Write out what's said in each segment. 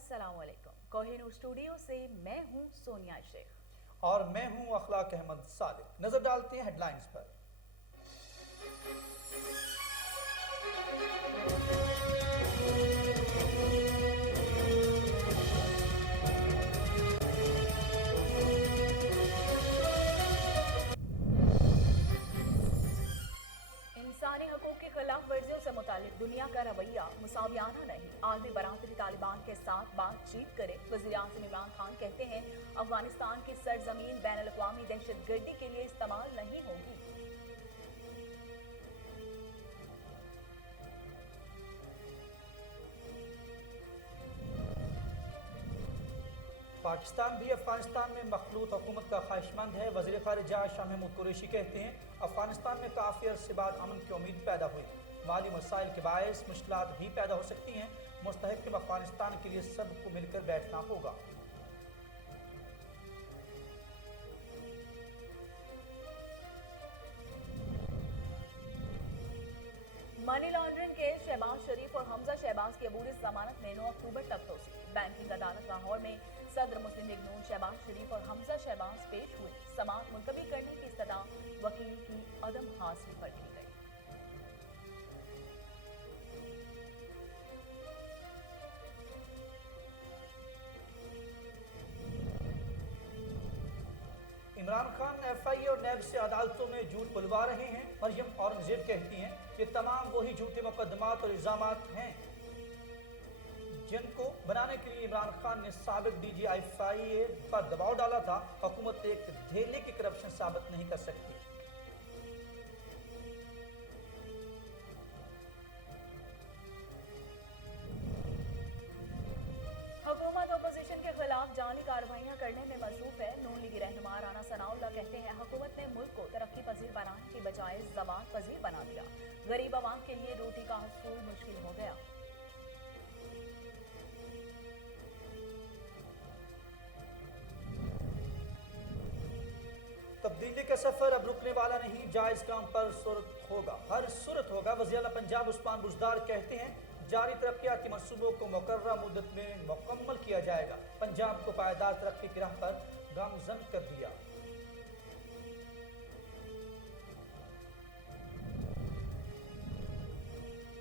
अस्सलाम वालेकुम। कोहिनूर स्टूडियो से मैं हूं सोनिया शेख और मैं हूं अखलाक अहमद सादिक। नजर डालते हैं हेडलाइंस पर। इंसानी हकूक की खिलाफ वर्जियों से मुतालिक दुनिया का रवैया मुसावियाना नहीं, आलमी बरादरी तालिबान के साथ बातचीत करे। वज़ीर आज़म इमरान खान कहते हैं अफगानिस्तान की सरजमीन बैनुल अक़वामी दहशतगर्दी के लिए इस्तेमाल नहीं होगी। पाकिस्तान भी अफगानिस्तान में मखलूत हुकूमत का ख्वाहिशमंद है। वज़ीर ख़ारिजा शाह महमूद कुरैशी कहते हैं अफगानिस्तान में काफ़ी अरसे बाद अमन की उम्मीद पैदा हुई। माली मसाइल के बायस मुश्किलात भी पैदा हो सकती हैं। मुस्तहकम अफगानिस्तान के लिए सबको मिलकर बैठना होगा। मनी लॉन्ड्रिंग केस शहबाज शरीफ और हमजा शहबाज की अबूरी जमानत में 9 अक्टूबर तक तोसी। बैंकिंग अदालत लाहौर में सदर मुस्लिम लीग नून शहबाज शरीफ और हमजा शहबाज पेश हुए। समाअत मुलतवी करने की सदा वकील की अदम हाजिरी पर की गई। इमरान खान एफआईए और नैब से अदालतों में झूठ बुलवा रहे हैं। मरियम औरंगजेब कहती हैं कि तमाम वही झूठे मुकदमात और इल्जामात हैं जिनको बनाने के लिए इमरान खान ने साबिक डीजी एफआईए पर दबाव डाला था। हुकूमत एक धेले की करप्शन साबित नहीं कर सकती। हुकूमत अपोजिशन के खिलाफ जाली कार्रवाइयां करने में मसरूफ है। नून लीगी रहनुमा राना सनाउल्लाह कहते हैं हुकूमत ने मुल्क को तरक्की पजीर बनाने की बजाय ज़बान पजीर बना दिया। गरीब आवाम के लिए रोटी का हसूल मुश्किल हो गया। तब्दीली का सफर अब रुकने वाला नहीं, जायज काम पर सूरत होगा, हर सूरत होगा। वज़ीर आला पंजाब उस्मान बुज़दार कहते हैं जारी तरक्याती मंसूबों को मुकर्रर मुद्दत में मुकम्मल किया जाएगा। पंजाब को पायदार तरक्की की राह पर गामजन कर दिया।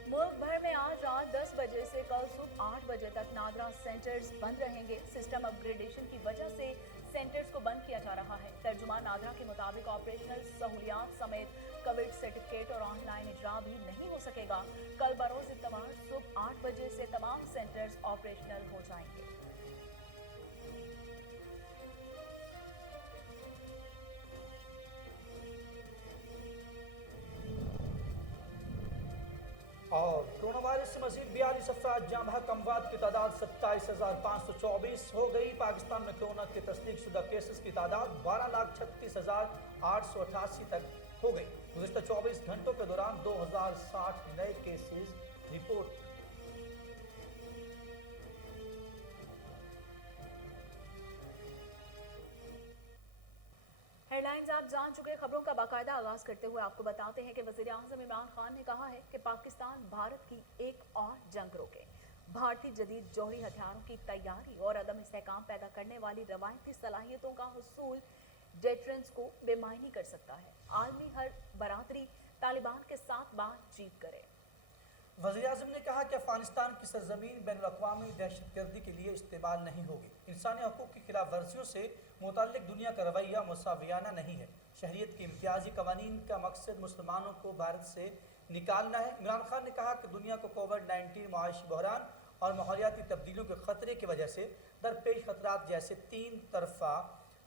मुल्क भर में आज रात 10 बजे से कल सुबह 8 बजे तक नादरा सेंटर्स बंद रहेंगे। सिस्टम अपग्रेडेशन की वजह से सेंटर्स को बंद किया जा रहा है। तर्जुमान नादरा के मुताबिक ऑपरेशनल सहूलियात समेत कोविड सर्टिफिकेट और ऑनलाइन इजरा भी नहीं हो सकेगा। कल बरोज इतवार सुबह 8 बजे से तमाम सेंटर्स ऑपरेशनल हो जाएंगे। और कोरोना वायरस से मजीद 42 अफराद जाँ बहक, अमवात की तादाद 27,524 हो गई। पाकिस्तान में कोरोना के तस्दीक शुदा केसेस की तादाद 12,36,888 तक हो गई। गुज़िश्ता 24 घंटों के दौरान 2060 नए केसेस रिपोर्ट। हेडलाइंस आप जान चुके। खबरों का बाकायदा आगाज करते हुए आपको बताते हैं कि वज़ीर आज़म इमरान खान ने कहा है कि पाकिस्तान भारत की एक और जंग रोके। भारतीय जदीद जौहरी हथियारों की तैयारी और अदम इस्तेहकाम पैदा करने वाली रवायती सलाहियतों का हुसूल डेटरेंस को बेमायनी कर सकता है। आलमी हर बरादरी तालिबान के साथ बातचीत करे। वज़ीर आज़म ने कहा कि अफगानिस्तान की सरजमीन बैनुल अक़वामी दहशतगर्दी के लिए इस्तेमाल नहीं होगी। इंसानी हकूक़ की खिलाफ वर्जियों से मुताल्लिक़ दुनिया का रवैया मुसावियाना नहीं है। शहरियत के इम्तियाजी कवानीन का मकसद मुसलमानों को भारत से निकालना है। इमरान खान ने कहा कि दुनिया को कोविड-19, मुआशी बहरान और माहौलियाती तब्दीलियों के खतरे की वजह से दरपेश खतरात जैसे 3 तरफा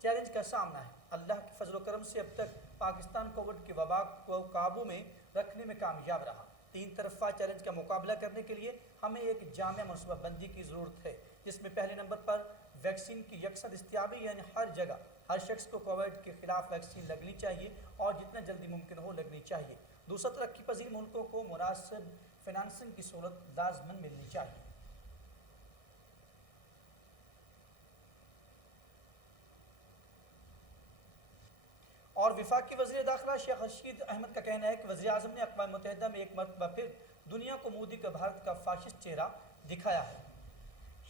चैलेंज का सामना है। अल्लाह के फजल व करम से अब तक पाकिस्तान कोविड की वबा को काबू में रखने में कामयाब रहा। 3 तरफा चैलेंज का मुकाबला करने के लिए हमें एक जामिया मनसूबाबंदी की ज़रूरत है, जिसमें पहले नंबर पर वैक्सीन की यकसा दस्तयाबी, यानी हर जगह हर शख्स को कोविड के खिलाफ वैक्सीन लगनी चाहिए और जितना जल्दी मुमकिन हो लगनी चाहिए। दूसरा, तरक्की पजीर मुल्कों को मुनासिब फिनांसिंग की सहूलत लाजमन मिलनी चाहिए। और वफाकी वज़ीर दाखिला शेख रशीद अहमद का कहना है कि वज़ीर आज़म ने अक़वाम मुत्तहिदा में एक मरतबा फिर दुनिया को मोदी का भारत का फाशिस्ट चेहरा दिखाया है।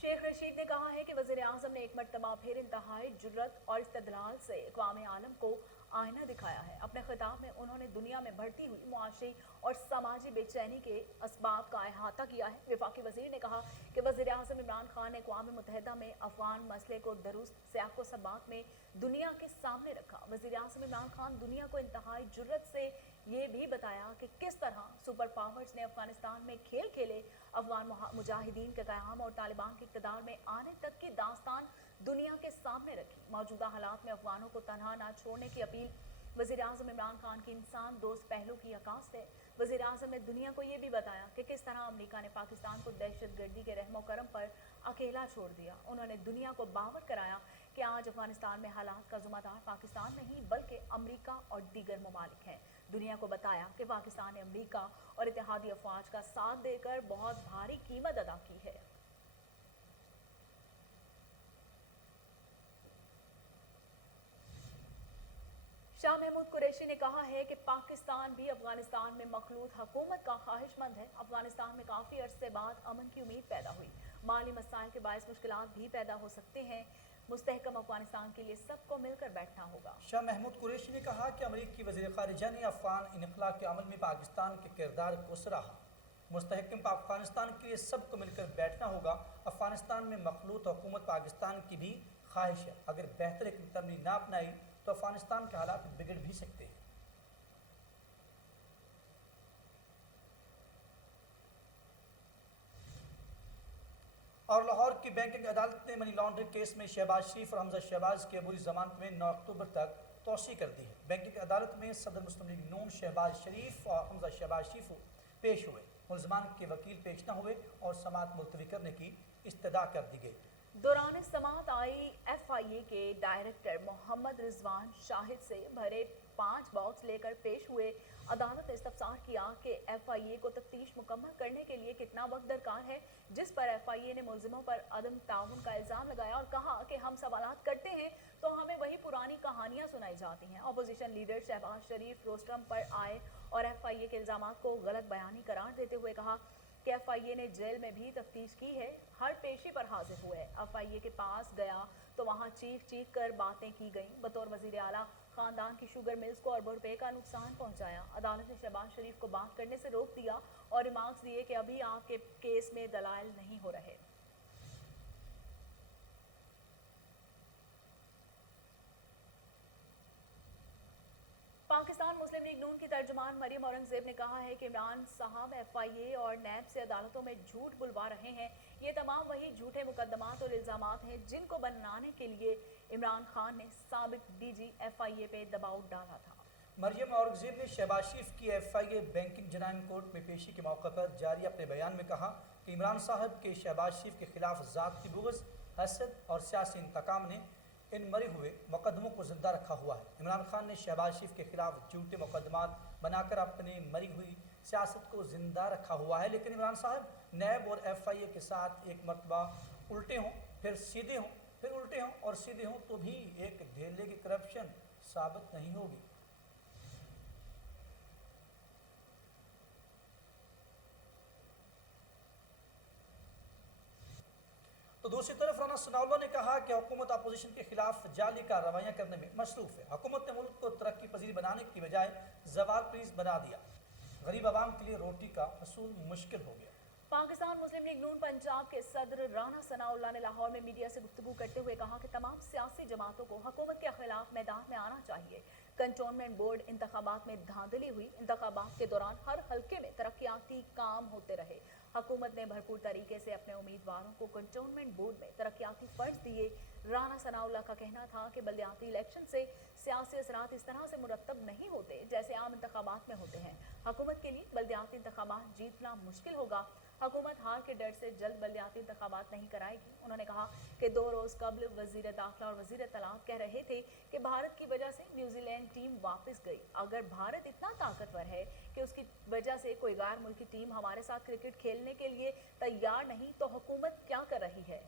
शेख रशीद ने कहा है कि वज़ीर आज़म ने एक मरतबा फिर इंतहाई जुर्रत और इस्तदलाल से अक़वाम आलम को आईना दिखाया है। अपने खिताब में उन्होंने दुनिया में बढ़ती हुई मुआशी और समाजी बेचैनी के असबाब का अहाता किया है। वफाकी वज़ीर ने कहा कि वज़ीर आज़म इमरान खान ने अक़वाम मुत्तहिदा में अफ़गान मसले को दुरुस्त सियाक़ व सबाक़ में दुनिया के सामने रखा। वज़ीर आज़म इमरान खान दुनिया को इंतहाई जुर्रत से ये भी बताया कि किस तरह सुपर पावर्स ने अफगानिस्तान में खेल खेले, अफगान मुजाहिदीन के क़याम और तालिबान के इक़्तिदार में आने तक की दास्तान दुनिया के सामने रखी। मौजूदा हालात में अफगानों को तनहा न छोड़ने की अपील वज़ीर आज़म इमरान खान की इंसान दोस्त पहलू की अक्कास है। वज़ीर आज़म ने दुनिया को ये भी बताया कि किस तरह अमेरिका ने पाकिस्तान को दहशत गर्दी के रहमो करम पर अकेला छोड़ दिया। उन्होंने दुनिया को बावर कराया कि आज अफगानिस्तान में हालात का ज़िम्मेदार पाकिस्तान नहीं बल्कि अमेरिका और दीगर ममालिक हैं। दुनिया को बताया कि पाकिस्तान ने अमेरिका और इत्तेहादी अफवाज का साथ देकर बहुत भारी कीमत अदा की है। शाह महमूद कुरैशी ने कहा है कि पाकिस्तान भी अफगानिस्तान में मखलूत हुकूमत का ख्वाहिशमंद है। अफगानिस्तान में काफ़ी अरसे बाद अमन की उम्मीद पैदा हुई। माली मसाइल के बायस मुश्किलात भी पैदा हो सकते हैं। मुस्तहकम अफगानिस्तान के लिए सबको मिलकर बैठना होगा। शाह महमूद कुरैशी ने कहा कि अमरीकी वज़ीर ख़ारिजा ने अफ़गान इनक़िलाब के अमल में पाकिस्तान के किरदार को सराहा। मुस्तहकम अफगानिस्तान के लिए सबको मिलकर बैठना होगा। अफगानिस्तान में मखलूत हुकूमत पाकिस्तान की भी ख्वाहिश है। अगर बेहतर हिकमत ना अपनाई तो अफगानिस्तान के हालात बिगड़ भी सकते हैं। और लाहौर की बैंकिंग अदालत ने मनी लॉन्ड्रिंग केस में शहबाज शरीफ और हमजा शहबाज की अबूरी जमानत में 9 अक्टूबर तक तोसी कर दी है। बैंकिंग अदालत में सदर मुस्लिम लीग नून शहबाज शरीफ और हमजा शहबाज शरीफ पेश हुए। मुलजमान के वकील पेश न हुए और समाअत मुलतवी करने की इस्तदा कर दी गई। दौरान समाअत FIA के डायरेक्टर मोहम्मद रिजवान शाहिद से भरे 5 बॉक्स लेकर पेश हुए। अदालत ने इस्तफसार किया कि FIA को तफ्तीश मुकम्मल करने के लिए कितना वक्त दरकार है, जिस पर FIA ने मुलजिमों पर अदम ताउन का इल्ज़ाम लगाया और कहा कि हम सवालात करते हैं तो हमें वही पुरानी कहानियां सुनाई जाती हैं। अपोजिशन लीडर शहबाज शरीफ रोस्टम पर आए और FIA के इल्ज़ामात को गलत बयानी करार देते हुए कहा कि FIA ने जेल में भी तफ्तीश की है, हर पेशी पर हाजिर हुए। FIA के पास गया तो वहाँ चीख चीख कर बातें की गईं। बतौर वज़ीर आला खानदान की शुगर मिल्स को अरबों रुपए का नुकसान पहुंचाया। अदालत ने शहबाज शरीफ को बात करने से रोक दिया और रिमार्क्स दिए कि अभी आपके केस में दलाइल नहीं हो रहे। पाकिस्तान मुस्लिम लीग नून की तर्जुमान मरियम औरंगजेब ने कहा है कि इमरान साहब FIA और NAB से अदालतों में झूठ बुलवा रहे हैं। ये तमाम वही झूठे मुकदमात और इल्ज़ामात हैं जिनको बनाने के लिए इमरान खान ने साबिक DG FIA पे दबाव डाला था। मरियम औरंगजेब ने शहबाज शरीफ की FIA बैंकिंग जराइम कोर्ट में पेशी के मौके पर जारी अपने बयान में कहा कि इमरान साहब के शहबाज शरीफ के खिलाफ ज़ाती बुग़्ज़, हसद और सियासी इंतकाम ने इन मरे हुए मुकदमों को जिंदा रखा हुआ है। इमरान खान ने शहबाज शरीफ के खिलाफ झूठे मुकदमात बनाकर अपनी मरी हुई सियासत को जिंदा रखा हुआ है, लेकिन इमरान साहब NAB और FIA के साथ एक मरतबा उल्टे हों फिर सीधे हों, फिर उल्टे हों और सीधे हों तो भी एक ढेले की करप्शन साबित नहीं होगी। तो दूसरी तरफ राना सनाउल्लाह ने कहा कि हुकूमत अपोजिशन के खिलाफ जाली कार्रवाइयाँ करने में मसरूफ़ है। हुकूमत ने मुल्क को तरक्की पजीर बनाने की बजाय ज़वाल पजीर बना दिया। गरीब आवाम के लिए रोटी का हसूल मुश्किल हो गया। पाकिस्तान मुस्लिम लीग नून पंजाब के सदर राना सनाउल्लाह ने लाहौर में मीडिया से गुफ्तगू करते हुए कहा कि तमाम सियासी जमातों को हुकूमत के खिलाफ मैदान में आना चाहिए। कंटोनमेंट बोर्ड इंतखाबात में धांधली हुई। इंतखाबात के दौरान हर हल्के में तरक्याती काम होते रहे। हुकूमत ने भरपूर तरीके से अपने उम्मीदवारों को कंटोनमेंट बोर्ड में तरक्याती फंड्स दिए। राना सनाउल्लाह का कहना था कि बल्दियाती इलेक्शन से सियासी असरात इस तरह से मुरतब नहीं होते जैसे आम इंतखाबात में होते हैं। हुकूमत के लिए बल्दियाती इंतखाबात जीतना मुश्किल होगा। हुकूमत हार के डर से जल्द बल्दियाती इंतखाबात नहीं कराएगी। उन्होंने कहा कि 2 रोज़ कबल वज़ीर दाखिला और वज़ीर तलाक़ कह रहे थे कि भारत की वजह से न्यूजीलैंड टीम वापस गई। अगर भारत इतना ताकतवर है कि उसकी वजह से कोई गैर मुल्की टीम हमारे साथ क्रिकेट खेलने के लिए तैयार नहीं तो हुकूमत क्या कर रही है।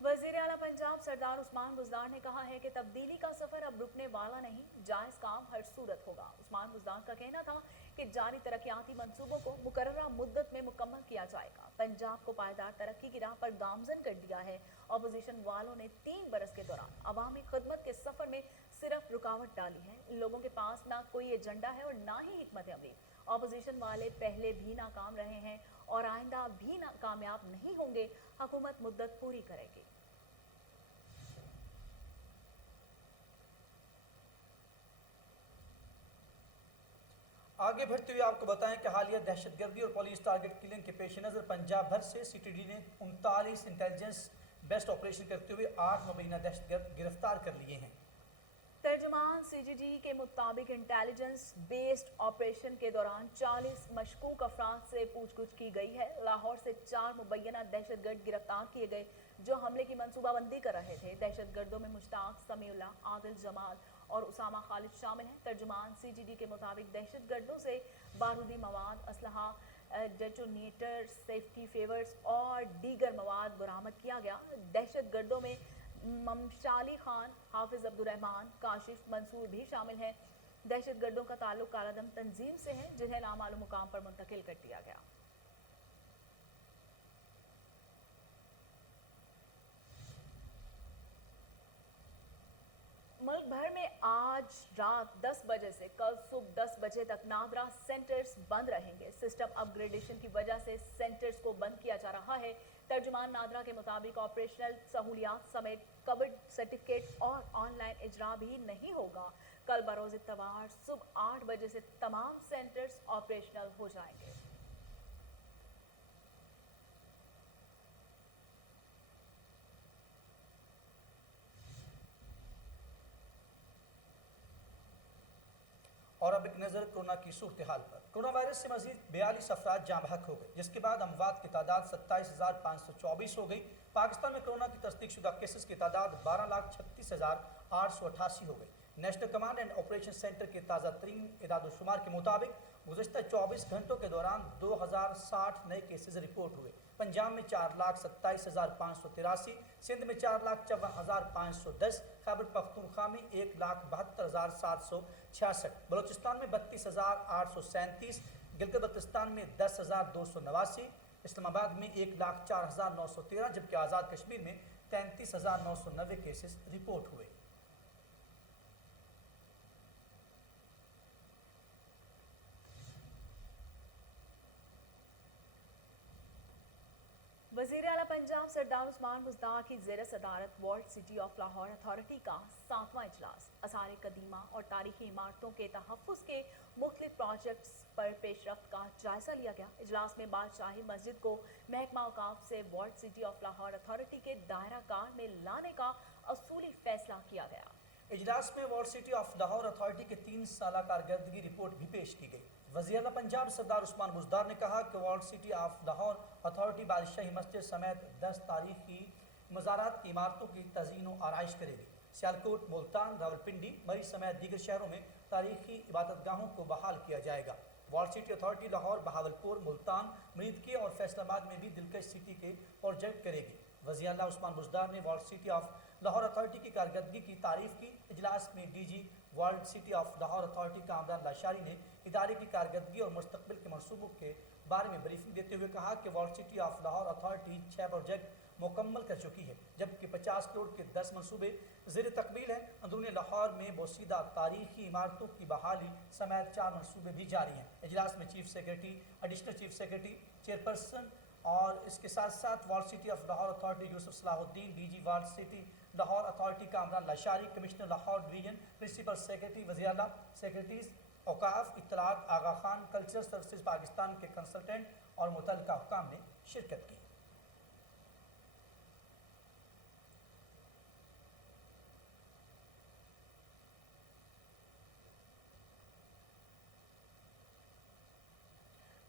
वज़ीर आला पंजाब पंजाब सरदार उस्मान बुज़दार ने कहा है कि तब्दीली का सफर अब रुकने वाला नहीं, जायज़ काम हर सूरत होगा। उस्मान बुज़दार का कहना था कि जारी तरक्याती मंसूबों को मुकर्ररा मुद्दत में मुकम्मल किया जाएगा। पंजाब को पायदार तरक्की की राह पर गामजन कर दिया है। अपोजिशन वालों ने 3 बरस के दौरान अवामी खिदमत के सफर में सिर्फ रुकावट डाली है। इन लोगों के पास ना कोई एजेंडा है और ना ही हिकमत अमली। अपोजिशन वाले पहले भी नाकाम रहे हैं और आइंदा भी कामयाब नहीं होंगे। हुकूमत मुद्दत पूरी करेगी। आगे बढ़ते हुए आपको बताएं कि हालिया दहशतगर्दी और पुलिस टारगेट किलिंग के पेश नज़र पंजाब भर से सीटीडी ने 39 इंटेलिजेंस बेस्ट ऑपरेशन करते हुए 8 मुबैना दहशतगर्द गिरफ्तार कर लिए हैं। तर्जुमान सीजीडी के मुताबिक इंटेलिजेंस बेस्ड ऑपरेशन के दौरान 40 मशकूक अफराद से पूछगछ की गई है। लाहौर से 4 मुबैना दहशतगर्द गिरफ्तार किए गए जो हमले की मंसूबाबंदी कर रहे थे। दहशतगर्दों में मुश्ताक, समीउल्लाह, आदिल, जमाल और उसामा खालिद शामिल हैं। तर्जुमान सीजीडी के मुताबिक दहशतगर्दों से बारूदी मवाद, असलहा, डेटोनेटर, सेफ्टी फेवर्स और दीगर मवाद बरामद किया गया। दहशतगर्दों में ममशाली खान, हाफिज अब्दुर्रहमान, काशिफ, मंसूर भी शामिल हैं। दहशतगर्दों का ताल्लुक कालादम तंजीम से है जिन्हें नामालूम मुकाम पर मुंतकिल कर दिया गया। मुल्क भर में आज रात 10 बजे से कल सुबह 10 बजे तक नादरा सेंटर्स बंद रहेंगे। सिस्टम अपग्रेडेशन की वजह से सेंटर्स को बंद किया जा रहा है। तर्जुमान नादरा के मुताबिक ऑपरेशनल सहूलियात समेत कोविड सर्टिफिकेट और ऑनलाइन इजरा भी नहीं होगा। कल बरोज इत्तवार सुबह 8 बजे से तमाम सेंटर्स ऑपरेशनल हो जाएंगे। और अब एक नज़र कोरोना की सूरत हाल पर। कोरोना वायरस से मजीद 42 अफराद जाँ बहक हो गए, जिसके बाद अमवात की तादाद 27,524 हो गई। पाकिस्तान में कोरोना की तस्दीक शुदा केसेस की तादाद 12,36,888 हो गई। National command and operation centre के ताज़ा तरीन इदाद-ओ-शुमार के मुताबिक गुज़श्ता 24 घंटों के दौरान 2060 नए केसेज रिपोर्ट हुए। पंजाब में 4,27,583, सिंध में 4,54,510, खैबर पख्तूनख्वा में 1,72,766, बलोचिस्तान में 32,837, गिलगित बल्तिस्तान में 10,289, इस्लामाबाद में 1,04,913, जबकि आज़ाद कश्मीर में 33,990 केसेस रिपोर्ट हुए। वज़ीर आला पंजाब सरदार उस्मान बुज़दार की ज़ेर सदारत world city of Lahore authority का 7वां इजलास आसार कदीमा और तारीखी इमारतों के तहफ़्फ़ुज़ के मुख्तलिफ प्रोजेक्ट्स पर पेशरफ्त का जायज़ा लिया गया। इजलास में बादशाही मस्जिद को महकमा औक़ाफ़ से world city of Lahore authority के दायरा कार में लाने का असूली फैसला किया गया। इजलास में world city of Lahore authority के 3 साला कारकर्दगी रिपोर्ट भी पेश की गई। वज़ीर आला पंजाब सरदार उस्मान बुज़दार ने कहा कि world city of Lahore authority Badshahi Masjid समेत 10 तारीखी मज़ारात की इमारतों की तज़ीन व आराइश करेगी। सियालकोट, मुल्तान, रावलपिंडी, मरी समेत दीगर शहरों में तारीखी इबादतगाहों को बहाल किया जाएगा। World city authority Lahore, Bahawalpur, Multan, Muridke और फैसलाबाद में भी दिलकश सिटी के प्रोजेक्ट करेगी। वज़ीर आला उस्मान बुज़दार ने world city of Lahore authority की कारकर्दगी की तारीफ की। इजलास में DG world city of Lahore authority Kamran Lashari ने इदारे की कारकर्दगी और मुस्तकबिल के मनसूबों के बारे में ब्रीफिंग देते हुए कहा कि world city of Lahore authority 6 project मुकम्मल कर चुकी है, जबकि 50 करोड़ के 10 मनसूबे ज़ेर तकमील हैं। अंदरूनी लाहौर में बोसीदा तारीखी इमारतों की बहाली समेत 4 मनसूबे भी जारी हैं। इजलास में chief secretary, additional chief secretary, chairperson और इसके साथ साथ world city of Lahore authority Yousuf Salahuddin, DG world city Lahore authority Kamran Lashari, commissioner Lahore division, principal secretary वज़ीर आला, सेक्रेटरीज औकाफ, इत्तलात, आगा खान, कल्चरल सर्विसेज पाकिस्तान के कंसल्टेंट और मुतल्लिका हुक्काम ने शिरकत की।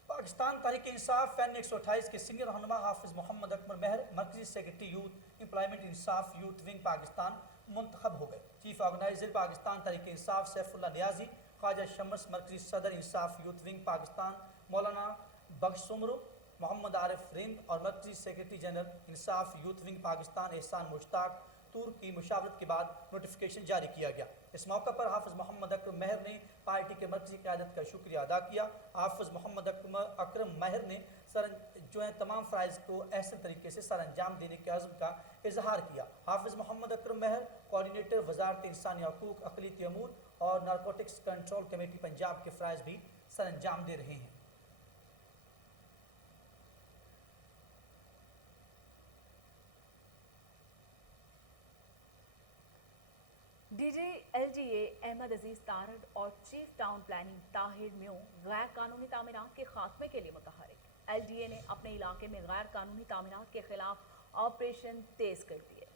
पाकिस्तान तहरीक इंसाफ फैन 128 के सीनियर रहनुमा हाफिज मोहम्मद अकबर महर मरकजी सेक्रेटरी यूथ एम्प्लॉयमेंट इंसाफ यूथ विंग पाकिस्तान मुंतखब हो गए। चीफ ऑर्गेनाइजर पाकिस्तान तहरीक इंसाफ सैफुल्लाह नियाजी, ख्वाजा शमस मरकजी सदर इंसाफ यूथ विंग पाकिस्तान मौलाना बख्शुमरो, मोहम्मद आरिफ रिंद और मरकजी सेक्रेटरी जनरल इंसाफ यूथ विंग पाकिस्तान एहसान मुश्ताक दस्तूर की मुशावरत के बाद नोटिफिकेशन जारी किया गया। इस मौके पर हाफिज मोहम्मद अकरम महर ने पार्टी के मर्कजी क़यादत का शुक्रिया अदा किया। हाफिज मोहम्मद अकरम महर ने तमाम फ़राइज़ को अहसन तरीके से सर अंजाम देने के अज़्म का इजहार किया। हाफिज मोहम्मद अकरम महर कोऑर्डिनेटर वजारत इंसानी हकूक़, अक़लियती अमूर और नारकोटिक्स कंट्रोल कमेटी पंजाब के फ़राइज़ भी सर अंजाम दे रहे हैं। डीजी एलजीए अहमद अजीज तारड़ और चीफ टाउन प्लानिंग ताहिर म्यों गैर कानूनी तामीरात के खात्मे के लिए मुतहरिक। एलजीए ने अपने इलाके में गैर कानूनी तामीरात के खिलाफ ऑपरेशन तेज कर दिए।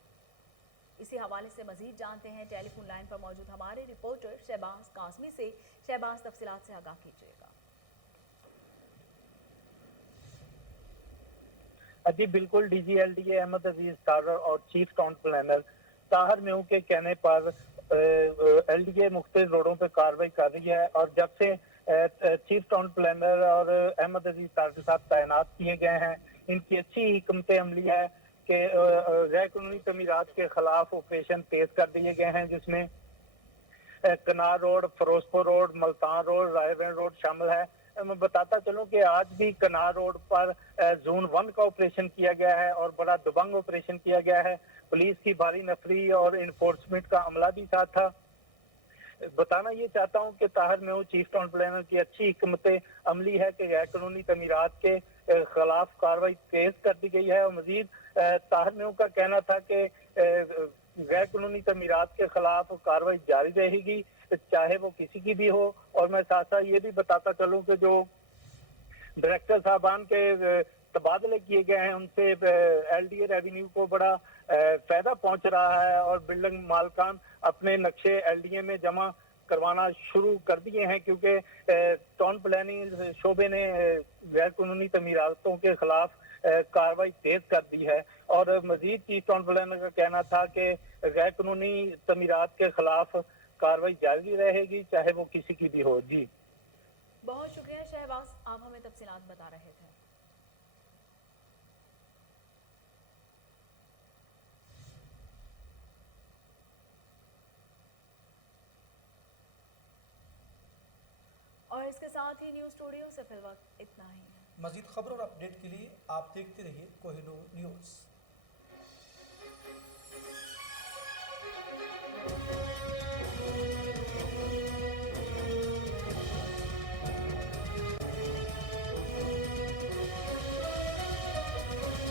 इसी हवाले से मजीद जानते हैं टेलीफोन लाइन पर मौजूद हमारे रिपोर्टर शहबाज कासमी से। शहबाज, तफसीलात से आगाह कीजिएगा। जी बिल्कुल, डीजी एलडीए अहमद अजीज तारड़ और चीफ टाउन प्लानर ताहिर म्यों के कहने पर एलडीए मुख्तलिफ रोडों पर कार्रवाई कर रही है और जब से चीफ टाउन प्लानर और अहमद अजीज तारड़ साहब तैनात किए गए हैं, इनकी अच्छी हिकमत अमली है कि गैर कानूनी तमीरात के खिलाफ ऑपरेशन तेज कर दिए गए हैं, जिसमें canal road, Ferozepur road, Multan road, Raiganj road शामिल है। मैं बताता चलूं कि आज भी कनार रोड पर जोन 1 का ऑपरेशन किया गया है और बड़ा दबंग ऑपरेशन किया गया है। पुलिस की भारी नफरी और इन्फोर्समेंट का अमला भी साथ था। बताना ये चाहता हूं कि ताहिर म्यों चीफ टाउन प्लानर की अच्छी हिकमत अमली है कि गैर कानूनी तमीरात के खिलाफ कार्रवाई तेज कर दी गई है। और मजीद ताहिर म्यों का कहना था कि गैर कानूनी तमीरात के खिलाफ कार्रवाई जारी रहेगी, चाहे वो किसी की भी हो। और मैं साथ साथ ये भी बताता चलूं कि जो डायरेक्टर साहबान के तबादले किए गए हैं, उनसे एलडीए रेवेन्यू को बड़ा फायदा पहुंच रहा है और बिल्डिंग मालकान अपने नक्शे एलडीए में जमा करवाना शुरू कर दिए हैं, क्योंकि टाउन प्लानिंग शोबे ने गैर कानूनी तमीरातों के खिलाफ कार्रवाई तेज कर दी है। और मजीद चीफ टाउन प्लानर का कहना था कि गैर कानूनी तमीरात के खिलाफ कार्रवाई जारी रहेगी, चाहे वो किसी की भी हो। जी बहुत शुक्रिया शहबाज, आप हमें तफसीलात बता रहे थे। और इसके साथ ही न्यूज़ स्टूडियो से फिलहाल इतना ही है। मजीद खबरों और अपडेट के लिए आप देखते रहिए कोहिनूर न्यूज़।